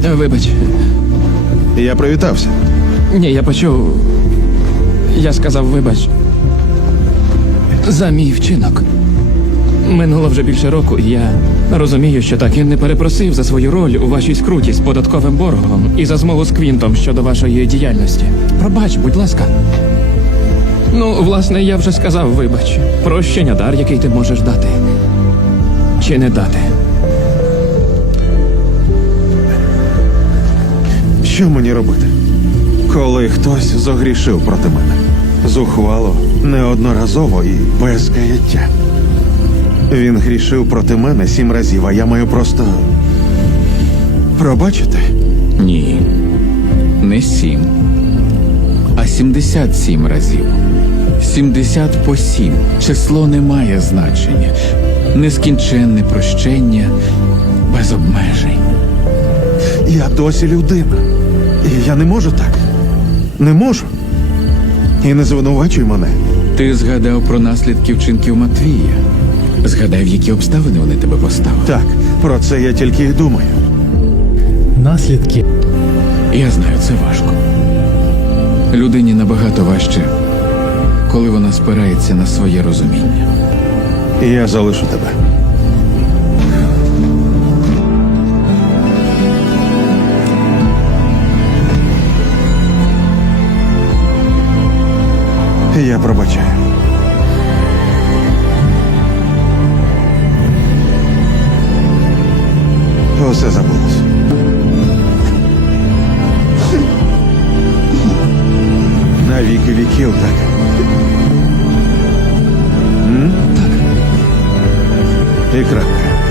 Привіт. Вибач. Я привітався. Ні, я почув. Я сказав, вибач. За мій вчинок. Минуло вже більше року, і я розумію, що так і не перепросив за свою роль у вашій скруті з податковим боргом і за змову з Квінтом щодо вашої діяльності. Пробач, будь ласка. Ну, власне, я вже сказав, вибач. Прощення дар, який ти можеш дати. Чи не дати. Що мені робити? Коли хтось зогрішив проти мене. Зухвало, неодноразово і без каяття. Він грішив проти мене сім разів, а я маю просто пробачити. Ні. Не сім, а сімдесят сім разів. Сімдесят по сім. Число не має значення. Нескінченне прощення без обмежень. Я досі людина. І я не можу так. Не можу. І не звинувачуй мене. Ти згадав про наслідки вчинків Матвія. Згадай, в які обставини вони тебе поставили. Так, про це я тільки й думаю. Наслідки Я знаю, це важко. Людині набагато важче, коли вона спирається на своє розуміння. І я залишу тебе. Я пробачаю. Усе забулось. На віки віків, так? М? І крапка.